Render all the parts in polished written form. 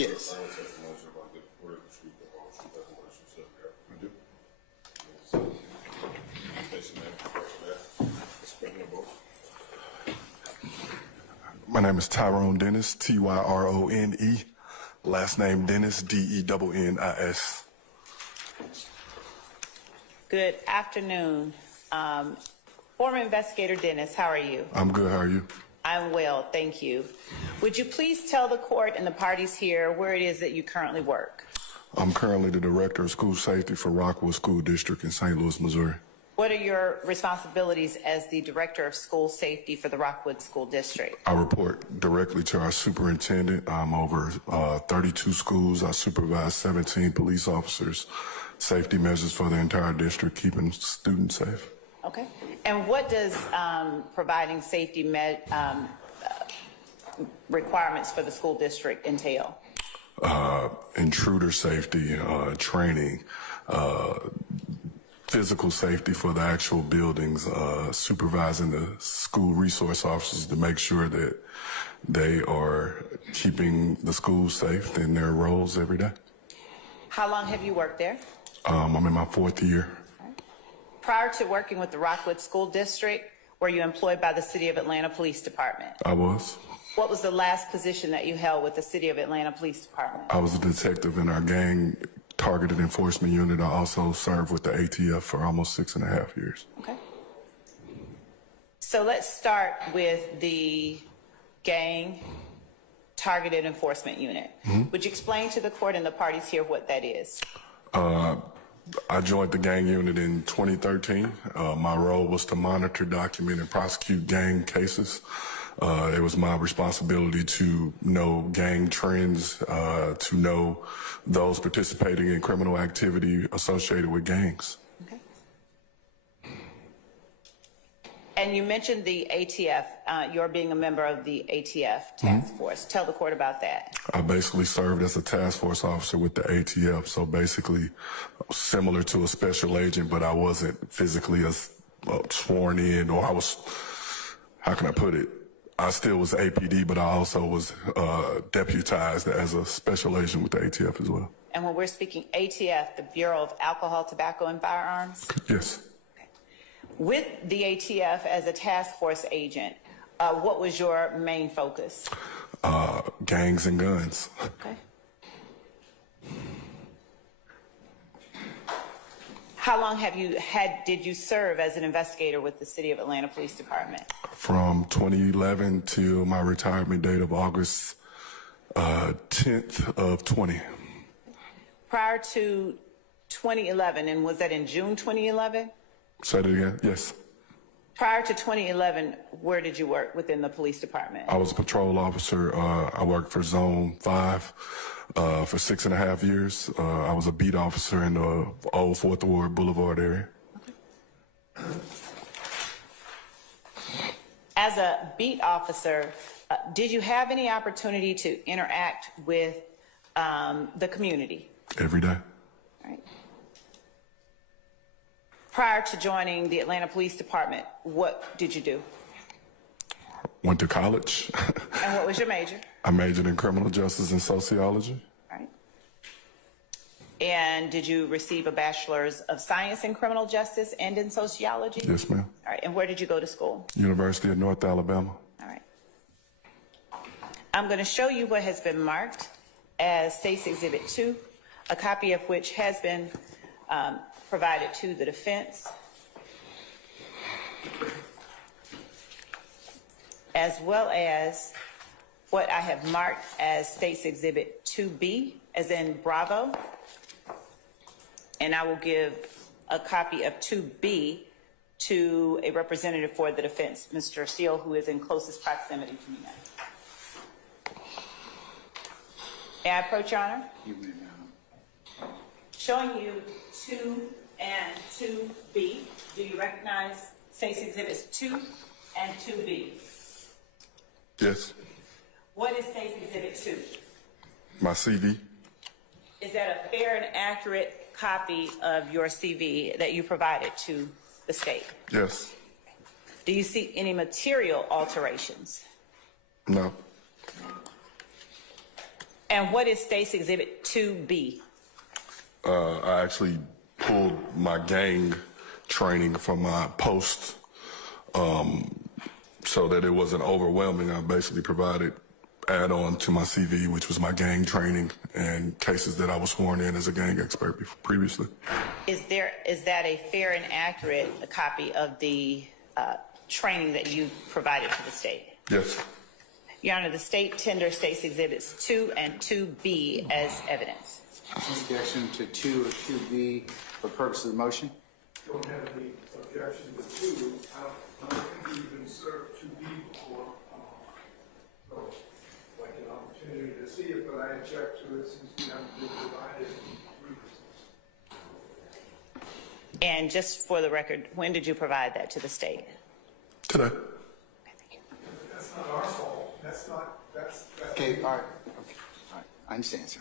Yes. My name is Tyrone Dennis, Tyrone. Last name Dennis, Dennis. Good afternoon. Former investigator Dennis, how are you? I'm good, how are you? I'm well, thank you. Would you please tell the court and the parties here where it is that you currently work? I'm currently the Director of School Safety for Rockwood School District in St. Louis, Missouri. What are your responsibilities as the Director of School Safety for the Rockwood School District? I report directly to our superintendent. I'm over 32 schools. I supervise 17 police officers, safety measures for the entire district, keeping students safe. Okay. And what does providing safety requirements for the school district entail? Intruder safety, training, physical safety for the actual buildings, supervising the school resource officers to make sure that they are keeping the schools safe in their roles every day. How long have you worked there? I'm in my 4th year. Prior to working with the Rockwood School District, were you employed by the City of Atlanta Police Department? I was. What was the last position that you held with the City of Atlanta Police Department? I was a detective in our gang targeted enforcement unit. I also served with the ATF for almost 6.5 years. Okay. So let's start with the gang targeted enforcement unit. Would you explain to the court and the parties here what that is? I joined the gang unit in 2013. My role was to monitor, document, and prosecute gang cases. It was my responsibility to know gang trends, to know those participating in criminal activity associated with gangs. Okay. And you mentioned the ATF, you're being a member of the ATF task force. Tell the court about that. I basically served as a task force officer with the ATF, so basically similar to a special agent, but I wasn't physically sworn in, or I was, how can I put it? I still was APD, but I also was deputized as a special agent with the ATF as well. And when we're speaking ATF, the Bureau of Alcohol, Tobacco, and Firearms? Yes. Okay. With the ATF as a task force agent, what was your main focus? Gangs and guns. Okay. How long did you serve as an investigator with the City of Atlanta Police Department? From 2011 till my retirement date of August 10th of 20. Prior to 2011, and was that in June 2011? Say it again, yes. Prior to 2011, where did you work within the police department? I was a patrol officer. I worked for Zone 5 for 6.5 years. I was a beat officer in the old 4th Ward Boulevard area. Okay. As a beat officer, did you have any opportunity to interact with the community? Every day. All right. Prior to joining the Atlanta Police Department, what did you do? Went to college. And what was your major? I majored in criminal justice and sociology. All right. And did you receive a bachelor's of science in criminal justice and in sociology? Yes, ma'am. All right. And where did you go to school? University of North Alabama. All right. I'm going to show you what has been marked as State's Exhibit 2, a copy of which has been provided to the defense, as well as what I have marked as State's Exhibit 2B, as in Bravo. And I will give a copy of 2B to a representative for the defense, Mr. Seal, who is in closest proximity to me now. May I approach, Your Honor? You may, ma'am. Showing you 2 and 2B. Do you recognize State's Exhibits 2 and 2B? Yes. What is State's Exhibit 2? My CV. Is that a fair and accurate copy of your CV that you provided to the state? Yes. Do you see any material alterations? No. And what is State's Exhibit 2B? I actually pulled my gang training from my post so that it wasn't overwhelming. I basically provided add-on to my CV, which was my gang training and cases that I was sworn in as a gang expert previously. Is that a fair and accurate copy of the training that you provided to the state? Yes. Your Honor, the state tender State's Exhibits 2 and 2B as evidence. Objection to 2 or 2B for purpose of the motion? Don't have any objection to 2. I don't think you've been served 2B before. So, like an opportunity to see it, but I object to it since we haven't been provided previously. And just for the record, when did you provide that to the state? Today. Okay, thank you. That's not our fault. That's Okay, all right. Okay. All right. I understand, sir.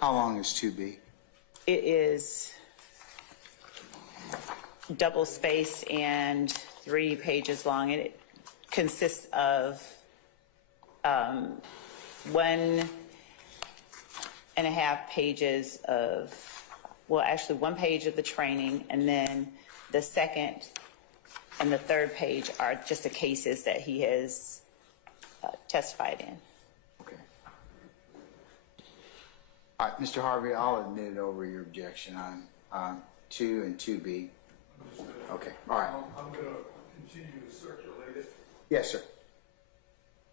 How long is 2B? It is double spaced and 3 pages long. It consists of 1.5 pages of, well, actually 1 page of the training, and then the second and the third page are just the cases that he has testified in. Okay. All right, Mr. Harvey, I'll admit over your objection on 2 and 2B. Okay, all right. I'm going to continue to circulate it. Yes, sir.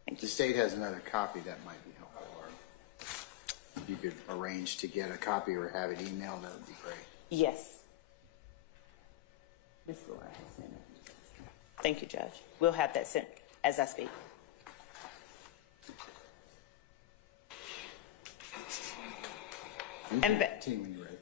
If the state has another copy, that might be helpful. If you could arrange to get a copy or have it emailed, that would be great. Yes. Ms. Laura has sent it. Thank you, Judge. We'll have that sent as I speak. You can continue when you're ready.